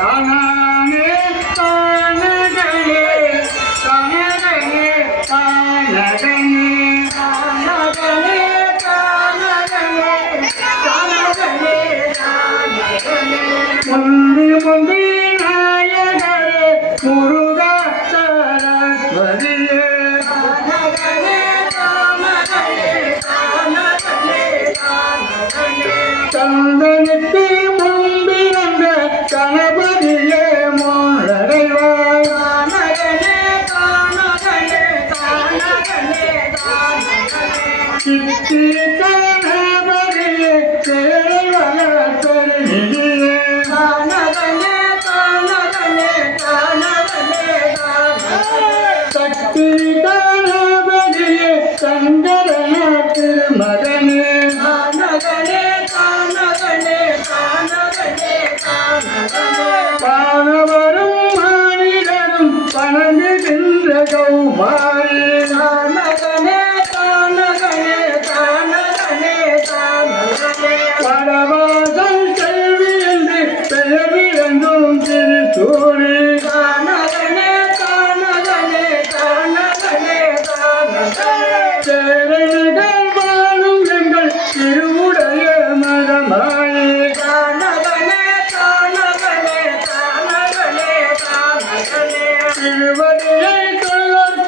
தானே தானகனே தானகனே தானகனே தானகனே தானகனே தானகனே தானகனே முந்தி முந்தி நாயகரே முருகா சரஸ்வதியே தானகனே தானகனே தானகனே தானகனே சந்தனத்து முன்பிருந்த கணபதியே முன்னடைவாய் தானகனே தானகனே தானகனே தானகனே சித்தி கணபதியே சேவகத்தருகியே தானகனே தானகனே தானகனே தானகனே சக்தி கணபதியே சங்கரன திருமகனே தானகனே தானகனே தானகனே தானகனே வானவரும் மாநிலரும் வணங்குகின்ற கௌமாரி தானகனே தானகனே தானகனே தானகனே வடவாசல் செல்வி என்று பெயரிழந்தும் திருச்சூழி தானகனே தானகனே தானகனே தானகனே சேரர்கள் வாழும் எங்கள் திருவுடைய மதமாயே தானகனே தானகனே தானகனே தானகனே திருவடியை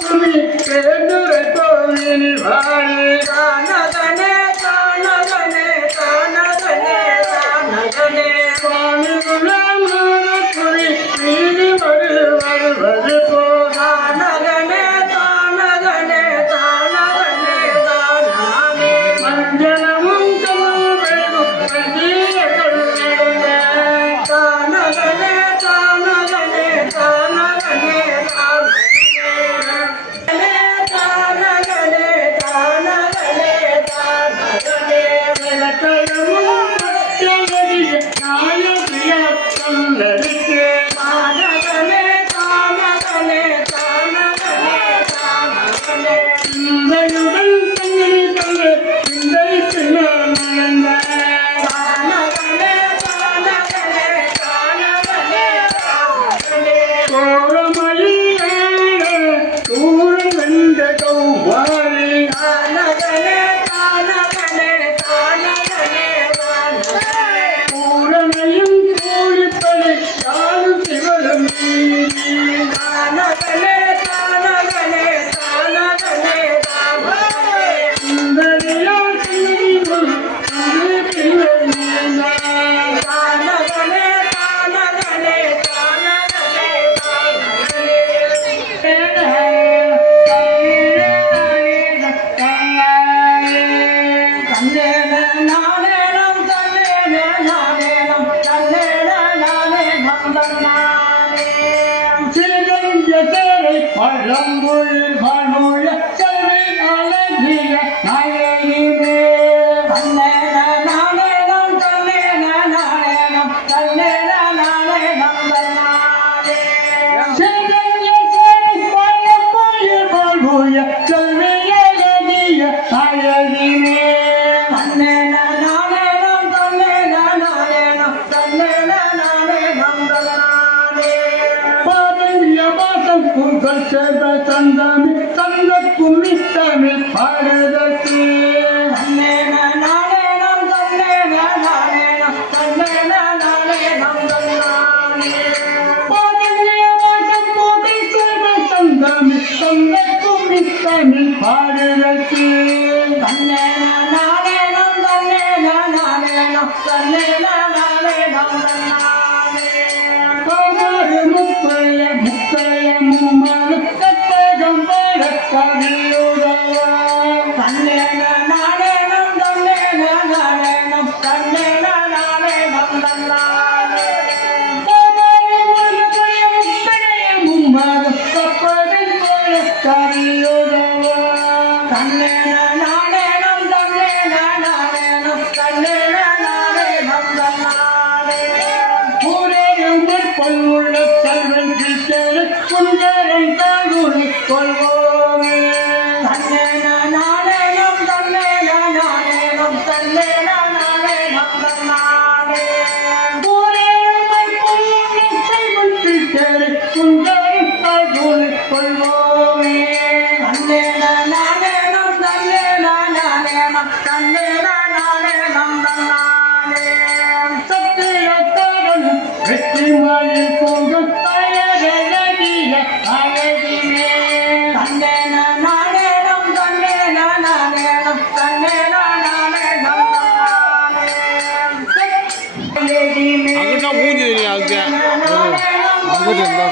சொல்லி பேருரைப்போம் இனி வாழே தானகனே தானகனே தானகனே தானகனே வானிலுள்ள மானக்குறி நீதி வருவது போ தானகனே தானகனே தானகனே தானகனே மஞ்சனமும் கமலும் வெள்ளிய கொள்ளையுங்க தானகனே தானகனே தானகனே தானகனே தானகனே தானகனே தானகனே விளக்கமும் பச்சையடிய நாயகிய சொல்லடிக்கே தானகனே தானகனே தானகனே தானகனே சிந்தையுடன் தங்கி கண்டு சிந்தை சின்ன நலந்த தானகனே தானகனே தானகனே தானகனே கோரமயிலே தூரம் வென்ற கௌமாரி தானகனே தானகனே தானகனே தானகனே பூரணையும் கூலிப்படி யாரும் சிவரும் நீதி தானகனே தானகனே தானகனே தானகனே சுந்தரியா சிறுமுள் சிறு பிள்ளை தானகனே தானகனே தானகனே பழம்புயில் வாழ்மொழ செல்வி அழகிய நாயகிமே தன்னேன நானேனம் தன்னேன நானேனம் தன்னேன நானேனம் தன்னானே செல்விய செல்வி பழம்புயில் வாழ்மொழ செல்வி அழகிய நாயகிமே தன்னேன நானேனம் தன்னேன நானேனம் தன்னேன நானேனம் தன்னானே பாதவிய வாசம் புகழ் செல்வ சந்தமி சந்த கும்மி தமிழ் பாடுதற்கு தன்னேன நானேனம் தன்னேன நானேனம் தன்னேன நானேனம் தன்னானே பாதவிய வாசம் புகழ் செல்வ சந்தமி சந்த கும்மி தமிழ் பாடுதற்கு தன்னேன நானேனம் தன்னேன நானேனம் தன்னேன நானேனம் தன்னானே காமாறு முத்தைய முத்தைய மும்மாறு கட்டகம் பட கவியுதவா தன்னேன நானேனம் தன்னேன நானேனம் தன்னேன நானேனம் தன்னானே காமாறு முத்தைய முத்தைய மும்மாறு கட்டகம் பட கவியுதவா தன்னேன நானேனம் தன்னேன நானேனம் தன்னேன நானேனம் தன்னானே பல்லுள்ள செல்வன் கிட்டேன் குஞ்சரன் தாங்குள் கொள்வோமே தன்னேன நானேனம் தன்னேன நானேனம் தன்னேன நானேனம் தன்னானே பூரேனம் பல்லுள்ள அங்கிட்ட மூஞ்சி தெரியும் அதுக்கு அங்கிட்டு இருந்தா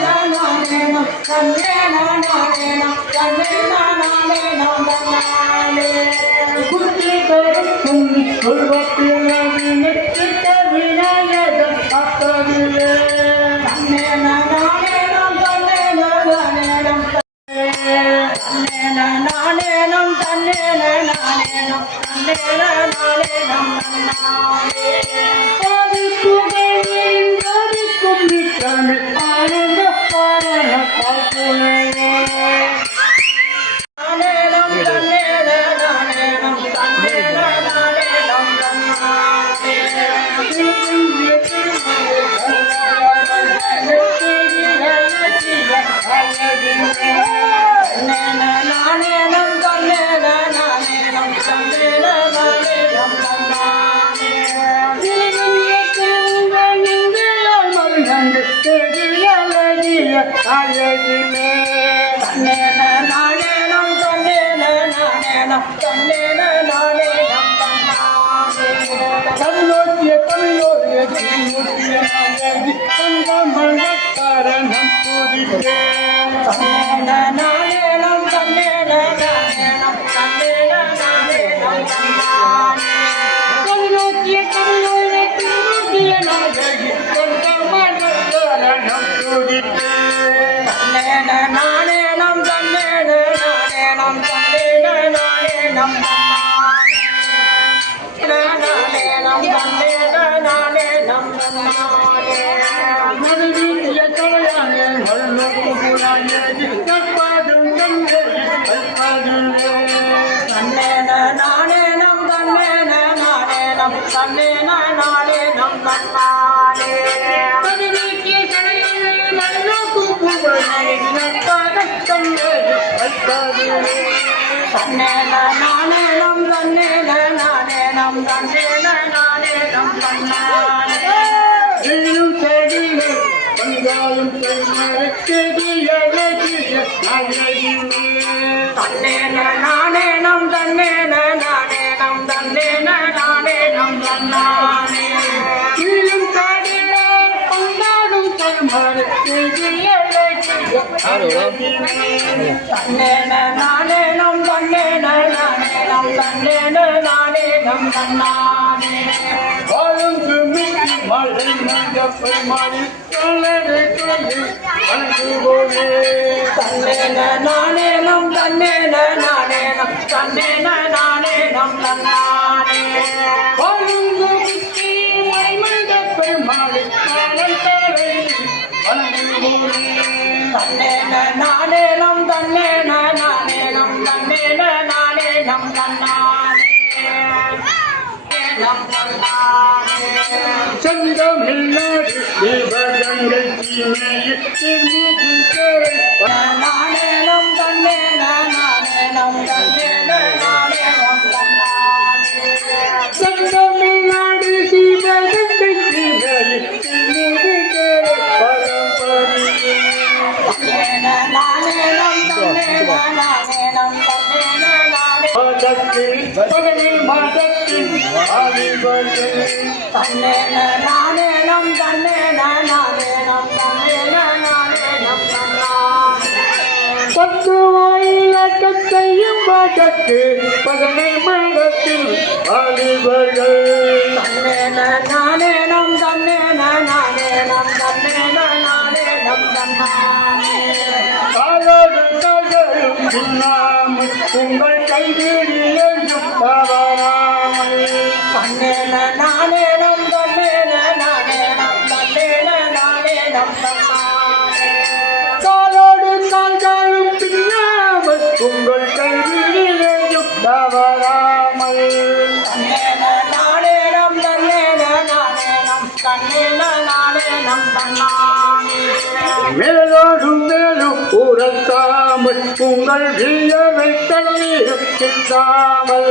மேலோடும் மேலும் உறக்காமல் உங்கள் வியவை தண்ணீர் சிந்தாமல்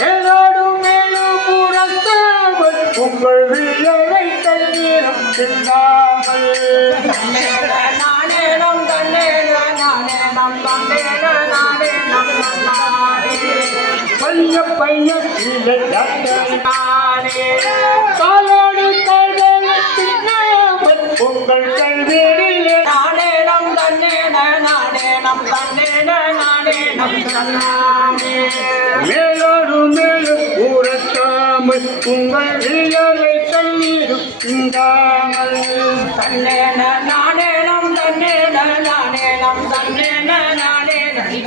மேலோடும் மேலும் உறக்காமல் உங்கள் வியவை தண்ணீர் சிந்தாமல் பைய காலோடு கால்கள் உங்கள் கல்வியிலே நாடேனம் தன்னேனம் தன்னானே மேலோடு மேலும் ஊரத்தாமல் உங்கள் வீரரை தண்ணீரும் சிந்தாமல் தன்னேன நாடேனம்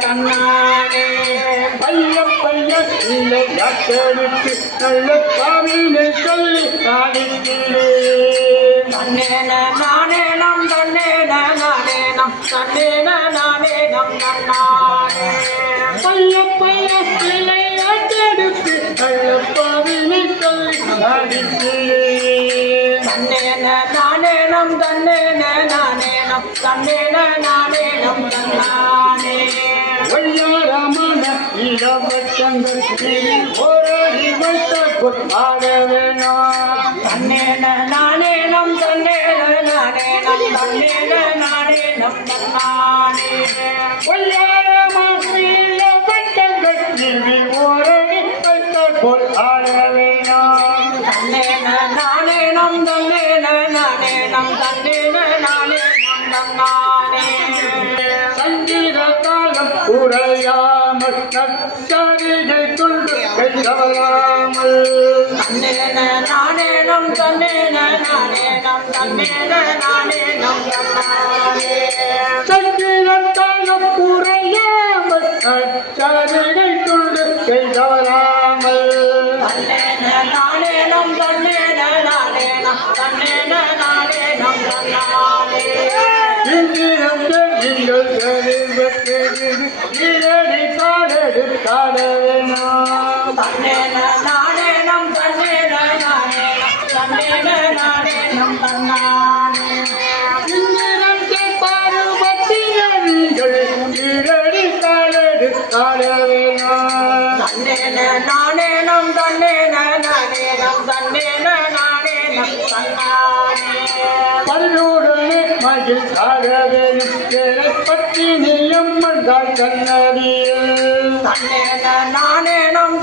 தன்னானே பைய இல்லை யாத்தெடுத்து நல்ல காவினை சொல்லி காணிக்கிறேன் தன்னேன நாடேனம் தன்னானே பைய இல்லை யாத்தெடுத்து நல்ல காவினை சொல்லி காணிக்கிறேன் தன்னேன நாடேனம் தன்னானே ஒய்யாரமான இளவட்டங்கள் ஓரடி வைத்த ஆட வேணாம் தன்னேன நாடேனம் தன்னானே ஒய்யாரமான இளவட்டங்கள் ஓரடி வைத்த ஆட வேணாம் தன்னேன நாடேனம் தன்னானே சங்கீத காலம் உரையாமல் நற்சரிகை துண்டு கைதவராமல் தன்னேன நாடேனம் தன்னானே சங்கீத காலம் உரையாமல் நற்சரிகை துண்டு கைதவராமல் தன்னேன நாடேனம் தன்னானே இந்திரம் நீங்கள் தெரிவதற்கு இரடி காலடு காட வேணாம் தன்னேன நாடேனம் தன்னானே இந்திரம் பார்வதிகள் இரடி காலடு காட வேணாம் தன்னேன நாடேனம் தன்னானே பல்லுடனே மகிழ் காட வேணும் பற்றி நீயம்மன் தான் கண்ணடியில் தன்னேன நாடேனம்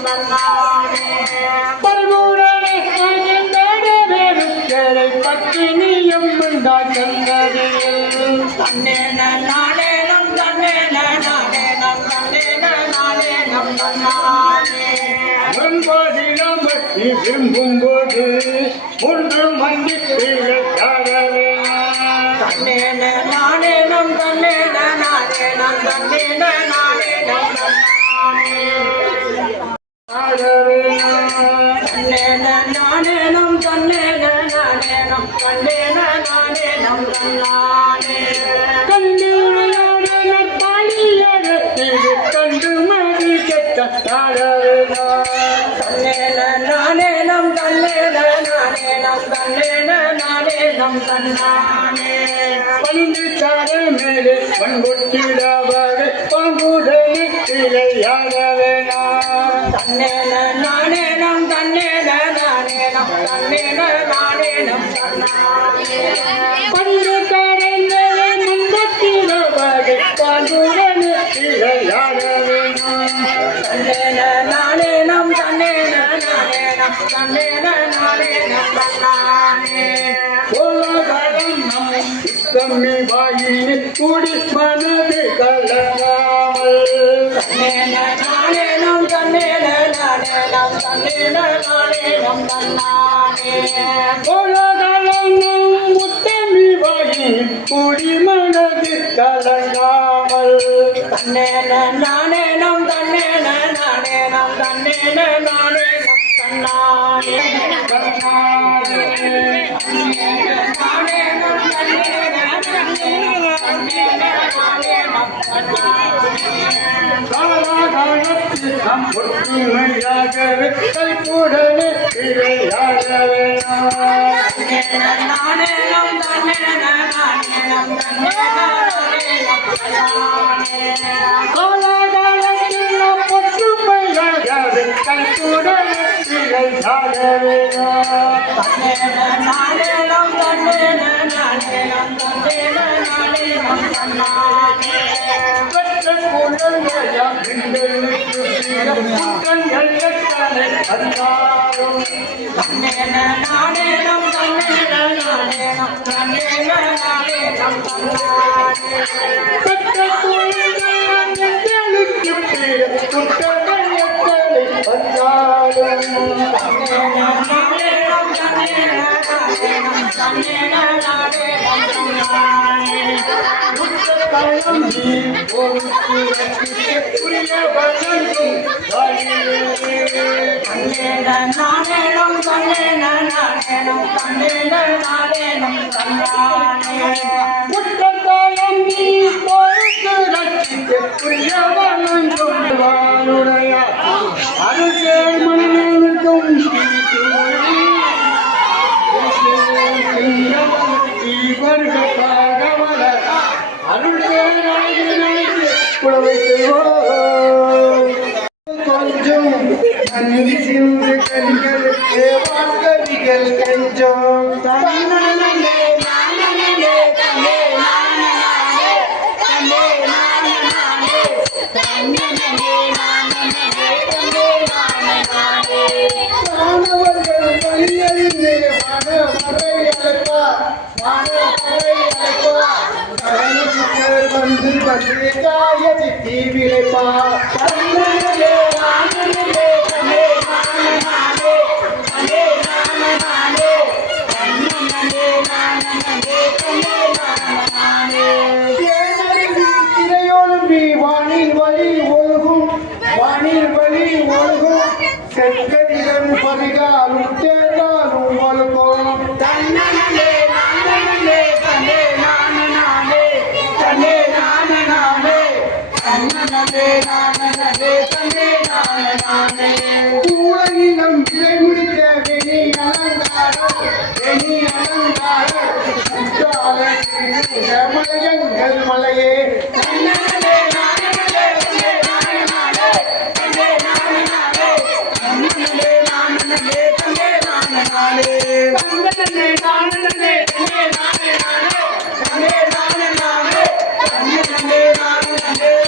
தன்னானே பல்லுடனே மகிழ் காட வேணும் பற்றி நீயம்மன் தான் கண்ணடியில் தன்னேன நாடேனம் தன்னானே முன்பாதிடம் விரும்பும்போது ஒன்று மங்கி காட வேணாம் தன்னேன நாடேனம் காட வேணாம் தன்னேன நாடேனம் தன்னானே கண்டு விளையாட பாலியட இது கண்டு மதி கெட்ட காட வேணாம் தன்னேன நாடேனம் தன்னானே பந்து சார மேலே பண்பொட்டிடாவாக பாம்புடனே விளையாட வேணாம் தன்னேன நாடேனம் தன்னானே பந்து சார மேலே பண்பொட்டிடாவாக பாம்புடனே விளையாட வேணாம் தன்னேன நாடேனம் தன்னானே கோலகலம் நம் கம்மி வாயினி கூடி மனது கலங்காமல் தன்னேன நாடேனம் தன்னானே கோலகலம் நம் முத்தமி வாயினி கூடி மனது கலங்காமல் தன்னேன நாடேனம் தன்னானே காலகாலத்தில் நம் ஒற்றுமையாகவே கைகூடவே விளையாட வேணாம் காலகாலத்தில் நம் ஒற்றுமையாகவே கைகூடவே விளையாட வேணாம் பெற்ற குல எங்களுக்கு பிற குற்றங்கள் எத்தனை வந்தாலும் தன்னேன நானேனம் தன்னேன நானேனம் தன்னேன நானேனம் தன்னானே பெற்ற குழந்தை எங்களுக்கு பிற குற்றங்கள் எத்தனை வந்தாலும் நானேனம் தன்னேன நானேனம் தன்னேன நானேனம் தன்னானே தயம் நீ பொறுப்பு புரிய வணங்கும் தன்னேன நானேனம் தன்னேன நானேனம் தன்னேன நானேனம் தன்னானே குற்றத்தாயம் நீ பொறுத்து ரட்சிக்க புரிய வணங்கும் வானுடைய அருகே மனிதனுக்கும் இவர்களுக்காக வர அருள்கே குழவை கொஞ்சம் நன்றி சிந்து கலிகள் தேவாங்கவிகள் கெஞ்சம் தன்னே நானே தன்னே நானே தன்னே நானே தன்னே நானே தன்னே நானே மாணவர்கள் வழியறிந்து மறை அழைப்பா வந்து வந்து காயதி தீ விளைப்பா தன்னே நானே தன்னே நானே தன்னே நானே தன்னே நானே தன்னே திரையொழும்பி வானில் வழி ஒழுகும் செங்கதிரன் பரிகாலும் தேர்ந்தாலும் ஒழுகும் தன்னே நானே தன்னே நானே தன்னே நானே தன்னே நானே தன்னே நானே உலகினம் விலை முடித்த வெணி அலங்காரம் மலையங்கள் மலையே தன்னே நானே தன்னே நானே தன்னே நானே தன்னே நானே தன்னே நானே தன்னே நானே தன்னே நானே தன்னே நானே தன்னே நானே